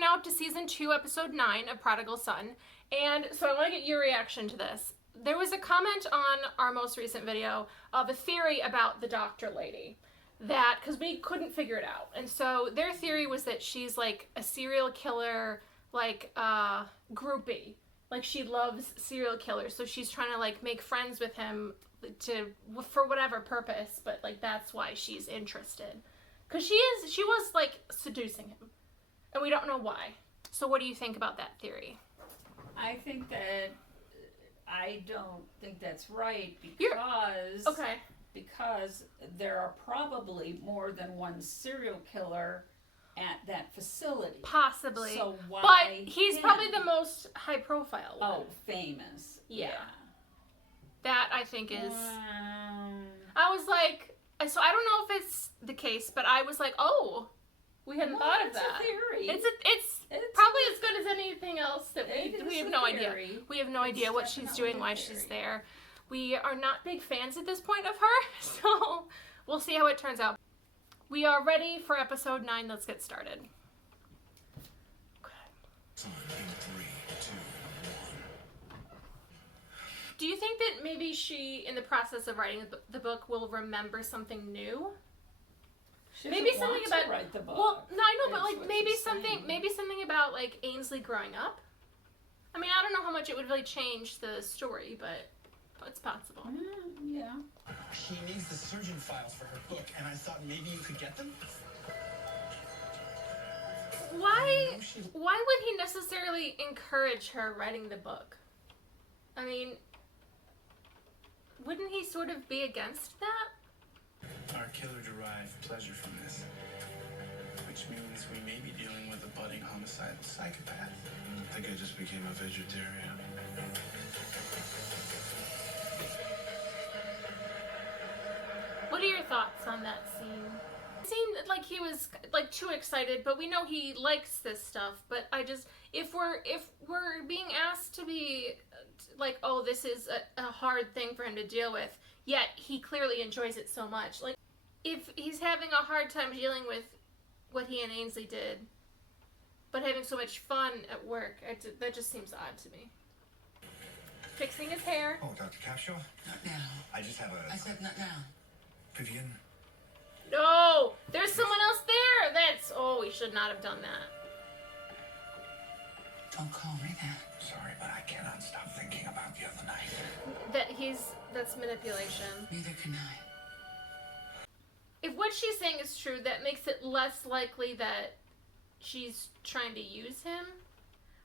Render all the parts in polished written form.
now up to season 2, episode 9 of Prodigal Son. And so I want to get your reaction to this. There was a comment on our most recent video of a theory about the doctor lady. That, because we couldn't figure it out. And so their theory was that she's like a serial killer, like, groupie. Like, she loves serial killers, so she's trying to, like, make friends with for whatever purpose, but, like, that's why she's interested. Because she was, like, seducing him. And we don't know why. So what do you think about that theory? I don't think that's right because there are probably more than one serial killer at that facility. Possibly. So why But he's probably the most high profile one. Oh, famous. Yeah. That I think is I was like, so I don't know if it's the case, but I was like, oh, we hadn't thought of that. It's a theory. It's probably as good as anything else that we have no idea. We have no idea what she's doing, why she's there. We are not big fans at this point of her, so we'll see how it turns out. We are ready for episode 9. Let's get started. Okay. 3, 2, 1. Do you think that maybe she, in the process of writing the book, will remember something new? Maybe something about write the book. Well, no, I know, but like maybe something about like Ainsley growing up. I mean, I don't know how much it would really change the story, but it's possible. Yeah. She needs the surgeon files for her book, and I thought maybe you could get them. Why would he necessarily encourage her writing the book? I mean, wouldn't he sort of be against that? Our killer derived pleasure from this, which means we may be dealing with a budding homicidal psychopath. I think I just became a vegetarian. What are your thoughts on that scene? It seemed like he was like too excited, but we know he likes this stuff. But if we're being asked to be like, oh, this is a hard thing for him to deal with, yet he clearly enjoys it so much. Like, if he's having a hard time dealing with what he and Ainsley did, but having so much fun at work, that just seems odd to me. Fixing his hair. Oh, Dr. Capshaw? Not now. I just have I said not now. Vivian? No! There's someone else there! Oh, we should not have done that. Don't call me that. Sorry, but I cannot stop thinking about the other night. That's manipulation. Neither can I. If what she's saying is true, that makes it less likely that she's trying to use him.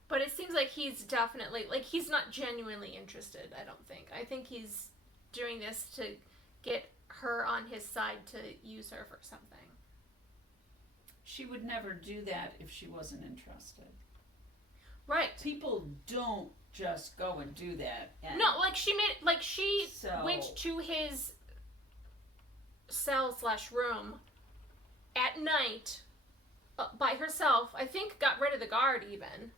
But it seems like he's definitely, like, he's not genuinely interested, I don't think. I think he's doing this to get her on his side to use her for something. She would never do that if she wasn't interested. Right. People don't just go and do that. And no, she went to his cell/room at night by herself. I think got rid of the guard even.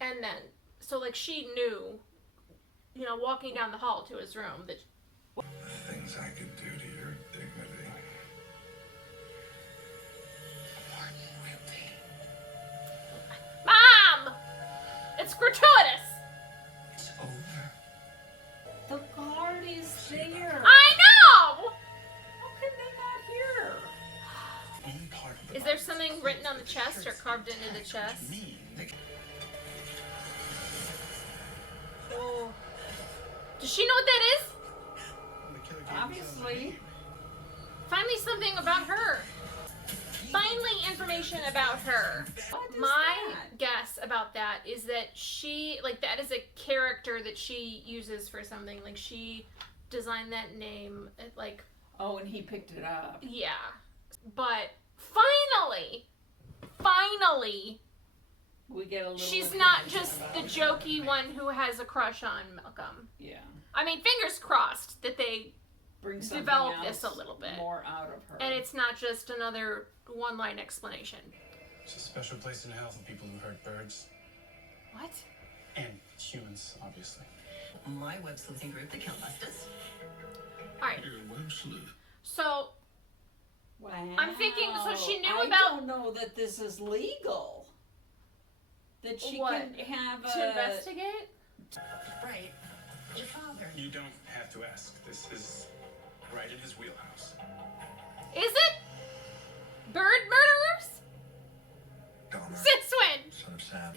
And then, so she knew, walking down the hall to his room that... The things I could do to your dignity. Martin will be. Mom! It's gratuitous! It's over. The guard is there. I know! How can they not hear? Is there something written on the chest or carved into the chest? Oh. Does she know what that is? Obviously. Finally something about her. Finally information about her. My guess about that is that she, that is a character that she uses for something. She designed that name, Oh, and he picked it up. Yeah. But finally, we get a little... she's not just the jokey one who has a crush on Malcolm. Yeah. I mean, fingers crossed that they develop this a little bit. More out of her. And it's not just another one-line explanation. It's a special place in hell for people who hurt birds. What? And humans, obviously. My web sleuthing group, the Killabustas. Alright. Web sleuth. So, wow. I'm thinking, so she knew I about... don't know that this is legal. That she What? can have To investigate? Right. Your father. You don't have to ask. This is right in his wheelhouse. Is it? Bird murderers? Dahmer, Since when? son of Sam.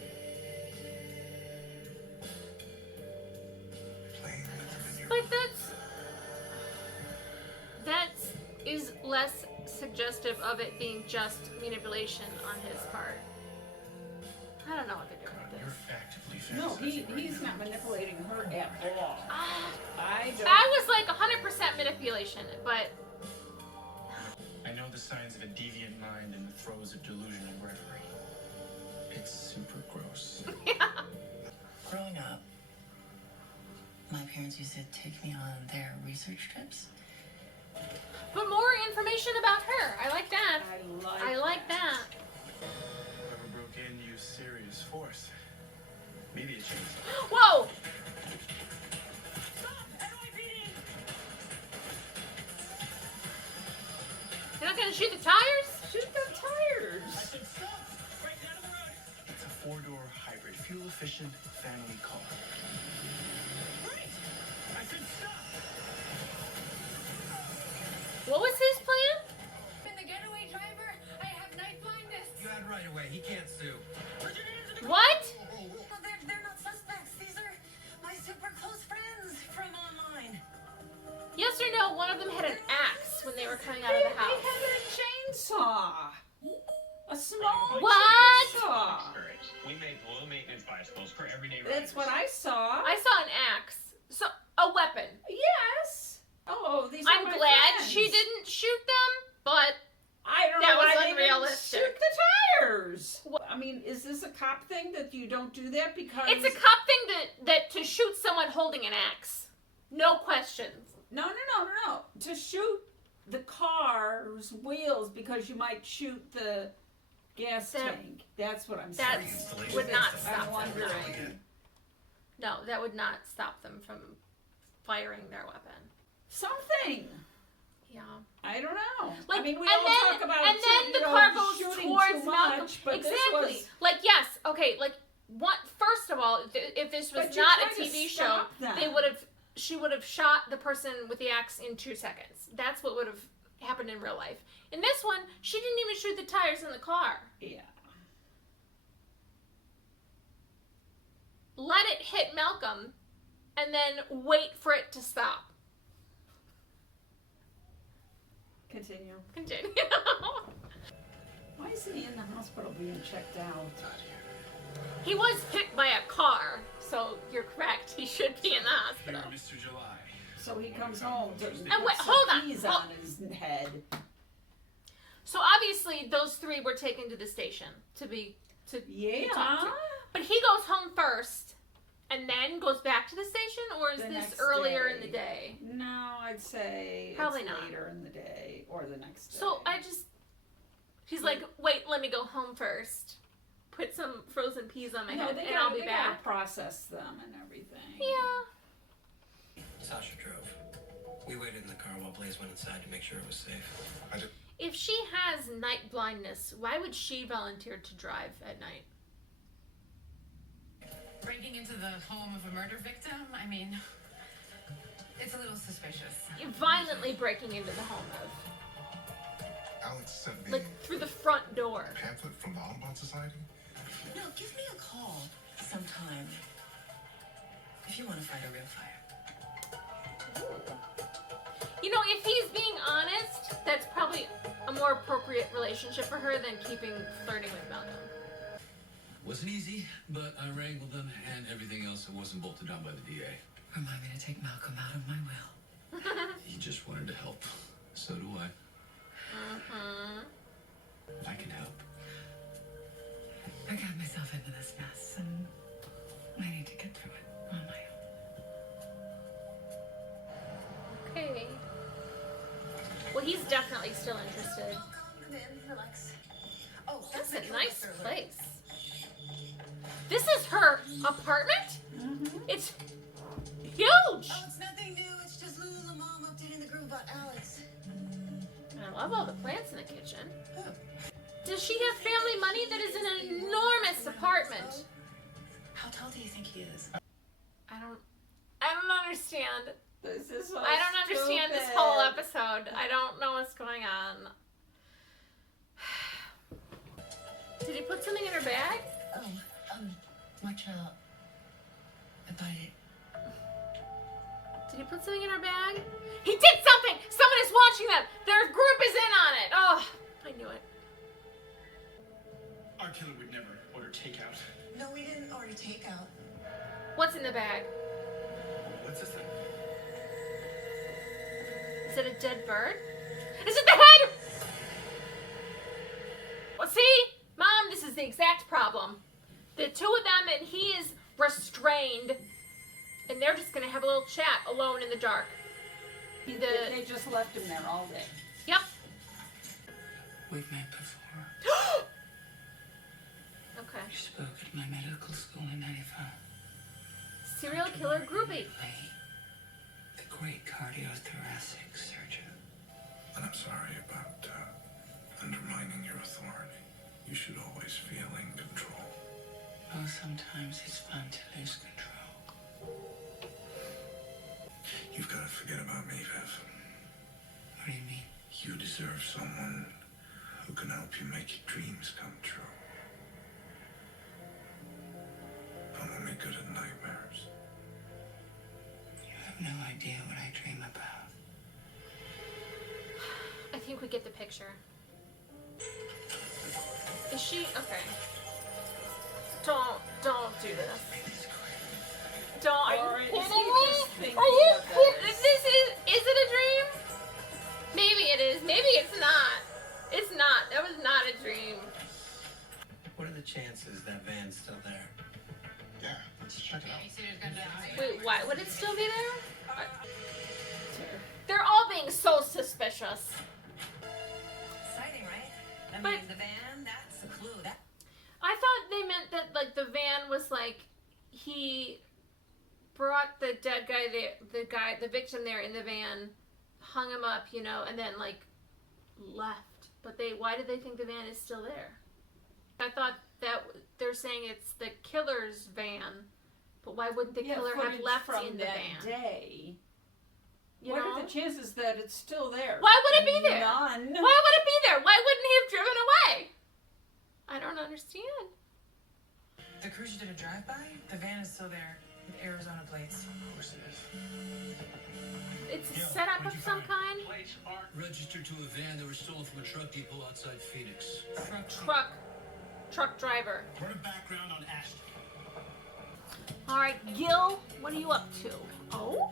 Playing with them in your But that is less suggestive of it being just manipulation on his part. I don't know what they're doing with You're this. actively No, fantasizing right he's now. not manipulating her at all. I don't. I was like 100% manipulation, but I know the signs of a deviant mind in the throes of delusion and reverie. It's super gross. Growing up, my parents used to take me on their research trips. but more information about her. I like that. I like that. Whoever broke in used serious force. Maybe a chainsaw. Whoa! You're not gonna shoot the tires? Shoot the tires. It's a four-door hybrid, fuel-efficient family car. What was his plan? Been the getaway driver. I have night blindness. You had right away. He can't sue. What? No, they're not suspects. These are my super close friends from online. Yes or no, one of them had an axe when they were coming out of the They house. had a chainsaw. A small What? chainsaw. We make low maintenance bicycles for everyday That's what I saw. I saw an axe. So, a weapon. Yes. Oh, these are I'm my glad friends. she didn't shoot them, but I don't That know was why they didn't unrealistic. shoot the tires. I mean, is this a cop thing that you don't do that because it's a cop thing that to shoot someone holding an axe. No questions. No. To shoot the car's wheels because you might shoot the gas That- tank. That's what I'm That saying. would not I'm stop them. wondering. No, that would not stop them from firing their weapon. Something. Yeah. I don't know. Like, I mean, we and all then, talk about and then you the know, car goes shooting towards too Malcolm. much, but exactly. this was. Like, yes, okay, like what? First of all, if this was But you're not a trying to TV show, stop them. she would have shot the person with the axe in 2 seconds. That's what would have happened in real life. In this one, she didn't even shoot the tires in the car. Yeah. Let it hit Malcolm, and then wait for it to stop. Continue. Continue. Why isn't he in the hospital being checked out? He was hit by a car, so you're correct. He should be in the Here, hospital. Mr. July. So he comes home to wait, hold on. keys Hold- on his head. So obviously those three were taken to the station to be Yeah. talked to. But he goes home first and then goes back to the station, or is The this next earlier in day. the day? No, I'd say Probably it's not. later in the day or the next day. So he's like, wait, let me go home first. Put some frozen peas on my head, and I'll be they back. gotta process them and everything. Yeah. Sasha drove. We waited in the car while Blaze went inside to make sure it was safe. If she has night blindness, why would she volunteer to drive at night? Breaking into the home of a murder victim? I mean, it's a little suspicious. Violently breaking into the home of, Alex sent me like, through the front door. a pamphlet from the Audubon Society. No, give me a call sometime if you want to fight a real fire. You know, if he's being honest, that's probably a more appropriate relationship for her than keeping flirting with Malcolm. Wasn't easy, but I wrangled them, and everything else wasn't bolted down by the DA. Remind me to take Malcolm out of my will. He just wanted to help. So do I. I can help. I got myself into this mess, and I need to get through it on my own. Okay. Well, he's definitely still interested. Come in, relax. Oh, That's a nice place. This is her apartment? It's huge! Oh, it's nothing new. It's just Lulu and Mom updating the group about Alex. And I love all the plants in the kitchen. Does she have family money? That is an enormous apartment. he is. I don't understand. This is so I don't understand this stupid. whole episode. I don't know what's going on. Did he put something in her bag? Oh, watch out. If I... Did he put something in her bag? He did something! Someone is watching them! Their group is in on it! Oh, I knew it. Our killer would never order takeout. No, we didn't order takeout. What's in the bag? What's this thing? Is it a dead bird? Is it the head? Well, see? Mom, this is the exact problem. The two of them, and he is restrained, and they're just gonna have a little chat alone in the dark. They just left him there all day. Yep. We've met before. Okay. You spoke at my medical school in 95. Serial killer groupie. Lee, the great cardiothoracic surgeon. And I'm sorry about undermining your authority. You should always feel in control. Oh, sometimes it's fun to lose control. You've got to forget about me, Viv. What do you mean? You deserve someone who can help you make your dreams come true. I'm only good at nightmares. You have no idea what I dream about. I think we get the picture. Is she okay? Don't do this. Don't. Are Or you is kidding he me? just thinking Are you about kidding? this? Is it a dream? Maybe it is. Maybe it's not. It's not. That was not a dream. What are the chances that van's still there? Yeah, let's check it out. Babysitter's gonna die. Wait, why would it still be there? They're all being so suspicious. Exciting, right? I But- mean, the van, that's a clue. I thought they meant that, like, the van was like, he brought the dead guy, the victim there in the van, hung him up, you know, and then, like, left. But why did they think the van is still there? I thought that they're saying it's the killer's van, but why wouldn't the killer have footage left from in the that van? day. You What know? are the chances that it's still there? Why would it be there? None. Why would it be there? Why wouldn't he have driven away? I don't understand. The crew just did a drive-by. The van is still there with Arizona plates. Of course it is. It's Yo, a setup what'd of you some find? kind. Plates are Registered to a van that was stolen from a truck depot outside Phoenix. Truck driver. What a background on Ashton. All right, Gil, what are you up to? Oh,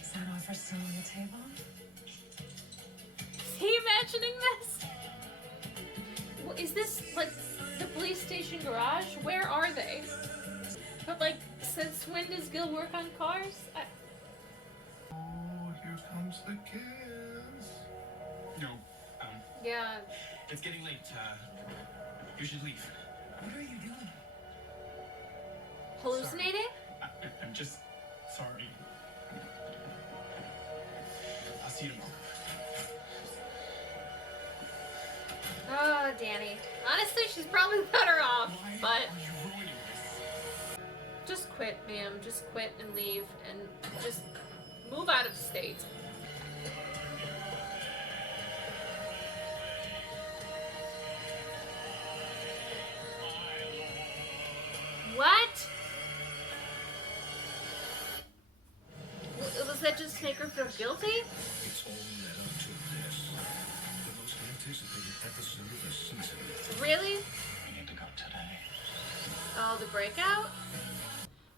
Is that offer still on the table? is he imagining this? Well, is this like the police station garage? Where are they? But like, since when does Gil work on cars? Oh, here comes the kiss. No, Yeah. it's getting late. You should leave. What are you doing? Hallucinating? I'm just sorry. I'll see you tomorrow. Oh, Danny. Honestly, she's probably better off. Why But are you ruining this? just quit, ma'am. Just quit and leave, and just move out of state. What? Was that just to make her feel guilty? It's all led up to this. The most anticipated episode of the season. Really? We need to go today. Oh, the breakout?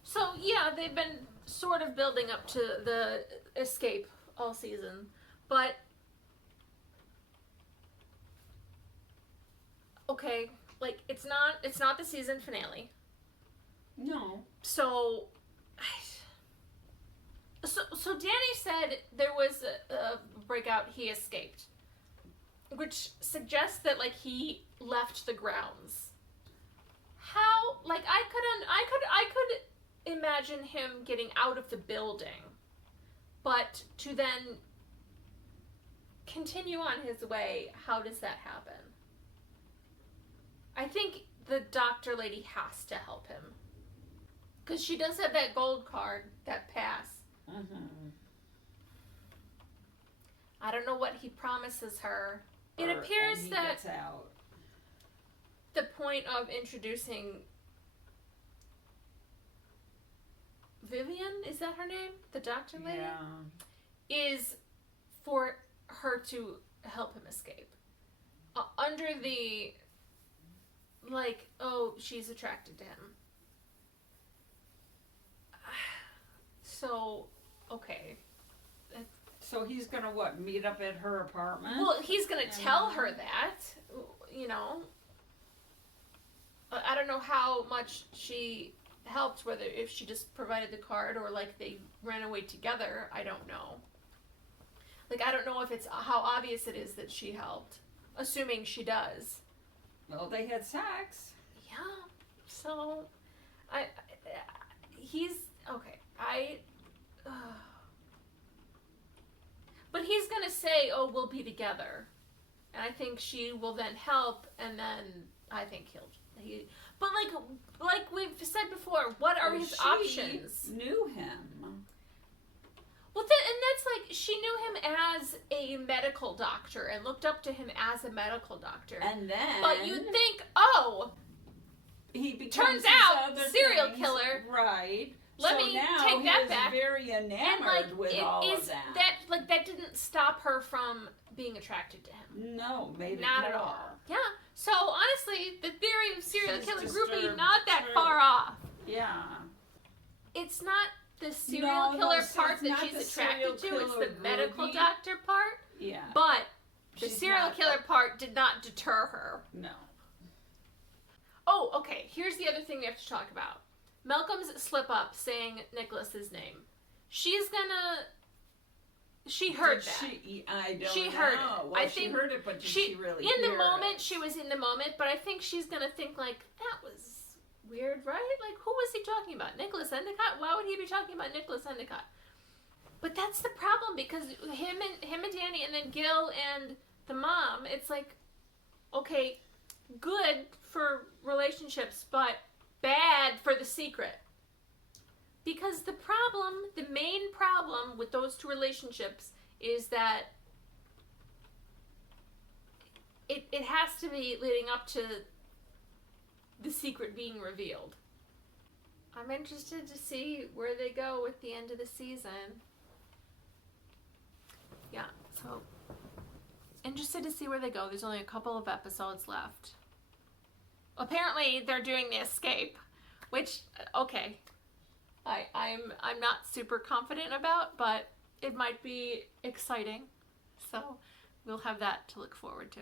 So, yeah, they've been sort of building up to the escape all season. But, okay, like, it's not the season finale. No. So Danny said there was a breakout, he escaped. Which suggests that, like, he left the grounds. How, like, I could imagine him getting out of the building, but to then continue on his way, how does that happen? I think the doctor lady has to help him. Because she does have that gold card, that pass. Mm-hmm. I don't know what he promises her. It And appears he that gets out. the point of introducing Vivian, is that her name? The doctor lady? Yeah. Is for her to help him escape. Under the, like, oh, she's attracted to him. So, okay. So he's gonna what? Meet up at her apartment? Well, he's gonna tell her that, you know. I don't know how much she helped, whether if she just provided the card or like they ran away together. I don't know. Like, I don't know if it's how obvious it is that she helped, assuming she does. Well, they had sex. Yeah. So, he's okay. But he's gonna say, "Oh, we'll be together," and I think she will then help, and then I think he. But like we've said before, what are his options? Knew him. Well, and that's like she knew him as a medical doctor and looked up to him as a medical doctor. And then, but you'd think, oh, he becomes turns these out other serial things. killer. Right. Let so me now take that he's back. very enamored And like, with all of that. That didn't stop her from being attracted to him. No, maybe not more. at all. Yeah. So honestly, the theory of serial She's killer disturbed, groupie not that true. far off. Yeah. It's not the serial No, killer so part it's that not she's the attracted to. serial It's killer the medical groupie. doctor part. Yeah. But the She's serial not killer part did not deter her. No. Oh, okay. Here's the other thing we have to talk about. Malcolm's slip up saying Nicholas's name. She's gonna. She heard that. I don't She know. heard it. Well, I she think heard it, but did she she really in the hear moment it? she was in the moment, but I think she's gonna think like that was weird, right? Like who was he talking about? Nicholas Endicott? Why would he be talking about Nicholas Endicott? But that's the problem because him and Danny and then Gil and the mom, it's like okay, good for relationships, but bad for the secret. Because the main problem with those two relationships is that it has to be leading up to the secret being revealed. I'm interested to see where they go with the end of the season. Yeah, so interested to see where they go. There's only a couple of episodes left. Apparently they're doing the escape, which okay. I'm not super confident about, but it might be exciting. So we'll have that to look forward to.